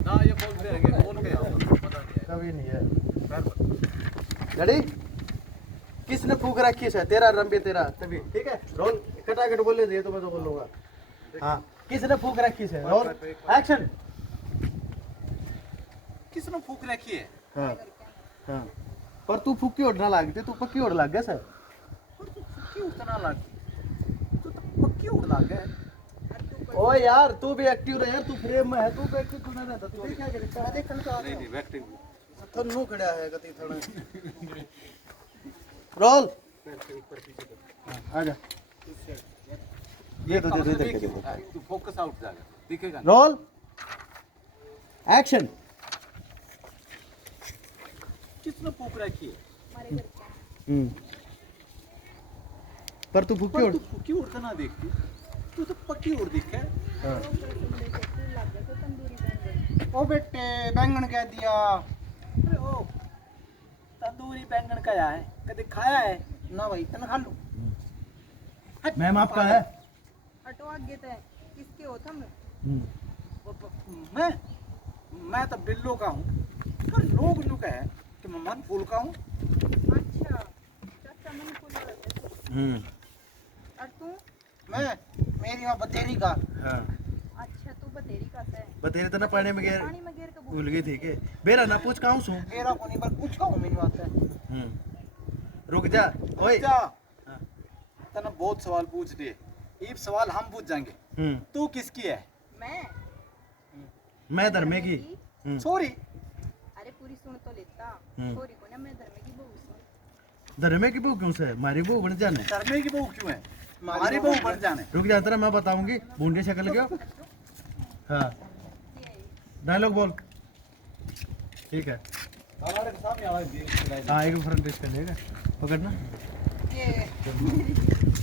ना ये बोलते हैं कि बोल के आओ, पता नहीं है कभी नहीं है। पैर पर। रेडी? किसने फूक रखी है? तेरा रंबे तेरा तभी ठीक है। रोल कटाकट बोले दे तो मैं तो बोलूंगा। हाँ, किसने फूक रखी है? Roll action. किसने फूक रखी है? हाँ हाँ, पर तू फूकी उड़ना लागते, तू पक्की उड़ लाग गया सर। और तू फुक्की उड़ना लग, तू तो पक्की उड़ लग गया। ओ यार तू भी एक्टिव रहे, तू फ्रेम में है, तू भी एक्टिव क्यों नहीं रहता? तू क्या करेगा? मैं देखन का नहीं नहीं बैठे थन नु खड़ा है गति थोड़ा। रोल आ जा, ये तो दे दे दे। तू फोकस आउट जाएगा, दिखेगा नहीं। Roll action. किसने फूक रखी है? पर तू फूकी पर उड़। तू फुक्की उड़ता ना देखती, तू तो पक्की उड़ दिख है। हाँ। ओ बेटे बैंगन कह दिया। अरे ओ तंदूरी बैंगन का है, कभी खाया है? ना भाई तन खा लो। मैम आपका है? हटो आगे ते किसके हो तुम? मैं तो बिल्लो का हूँ, पर लोग नु कहे कि मैं मन फूल का हूँ। अच्छा चाचा मन फूल रहते। और तू? मैं मेरी माँ बतेरी का। हाँ, अच्छा तू बतेरी का है। बतेरे तो ना पानी में गिर पानी में गिर के भूल गई थी के बेरा ना पूछ कहाँ सू। मेरा को नहीं पर पूछो मेरी बात है। रुक जा ओए। जा तने बहुत सवाल पूछ लिए, ये सवाल हम पूछ जाएंगे। तू किसकी है? मैं धर्मे की। सॉरी अरे पूरी सुन तो लेता। छोरी को ना मैं धर्मे की बहू सुन। धर्मे की बहू क्यों से? हमारी बहू बन जाने। धर्मे की बहू क्यों है? हमारी बहू बन जाने। रुक जा तेरा मैं बताऊंगी बूंदी शक्ल क्यों। हाँ डायलॉग बोल। ठीक है हमारे सामने आवाज दी। हाँ एक फ्रंट इसका लेगा पकड़ना। ये